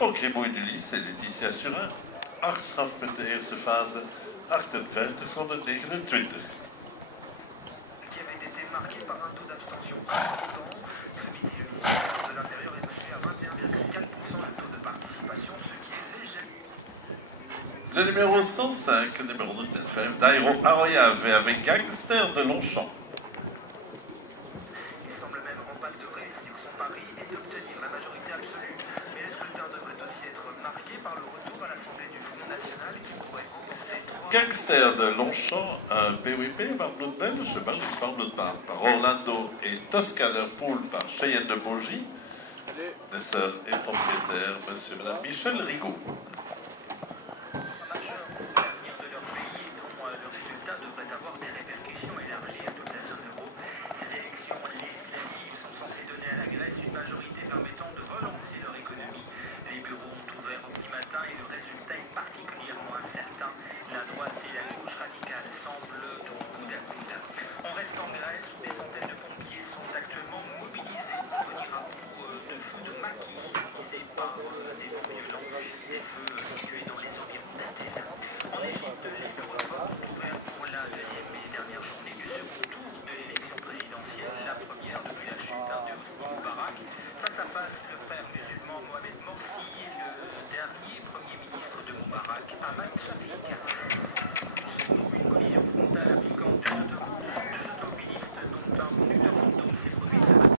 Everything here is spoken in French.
Okay, mooi Lies en Letitia Surin. 8 strafpunten eerste fase, 58 zonder 29. Qui avait été marqué par un taux d'abstention important. Ce midi, le ministère de l'Intérieur est passé à 21,4% le taux de participation, ce qui est léger. Le numéro 105, numéro 95, Dairo Arroyave avec Gangster de Longchamp. Il semble même en passe de réussir son pari et d'obtenir la majorité absolue. Mais le scrutin devrait aussi être marqué par le retour à l'Assemblée du Front National qui pourrait remporter 3... Gangster de Longchamp, un PWP par Blood Belge, Belge par Blood par Orlando et Toscaner Pool par Cheyenne de Bourgie. Les sœurs et propriétaires, monsieur et madame Michel Rigaud. majeur pour l'avenir de leur pays et dont le résultat devrait avoir des répercussions élargies à toute la zone euro. Ces élections législatives sont censées donner à la Grèce une majorité permettant de relancer leur économie. Les bureaux ont ouvert au petit matin et le résultat est particulièrement incertain. La droite et la gauche radicale semblent au coude à coude. On reste en Grèce où des centaines de pompiers sont actuellement mobilisés pour venir à bout de feux de maquis attisés par des vents violents, des feux situés dans les environs d'Athènes. En Égypte, les bureaux de vote ont ouvert pour la deuxième et dernière journée du second tour de l'élection présidentielle, la première depuis la chute de Hosni Moubarak. Face à face, le frère musulman Mohamed Morsi et le dernier premier ministre de Moubarak, Ahmad Shafik.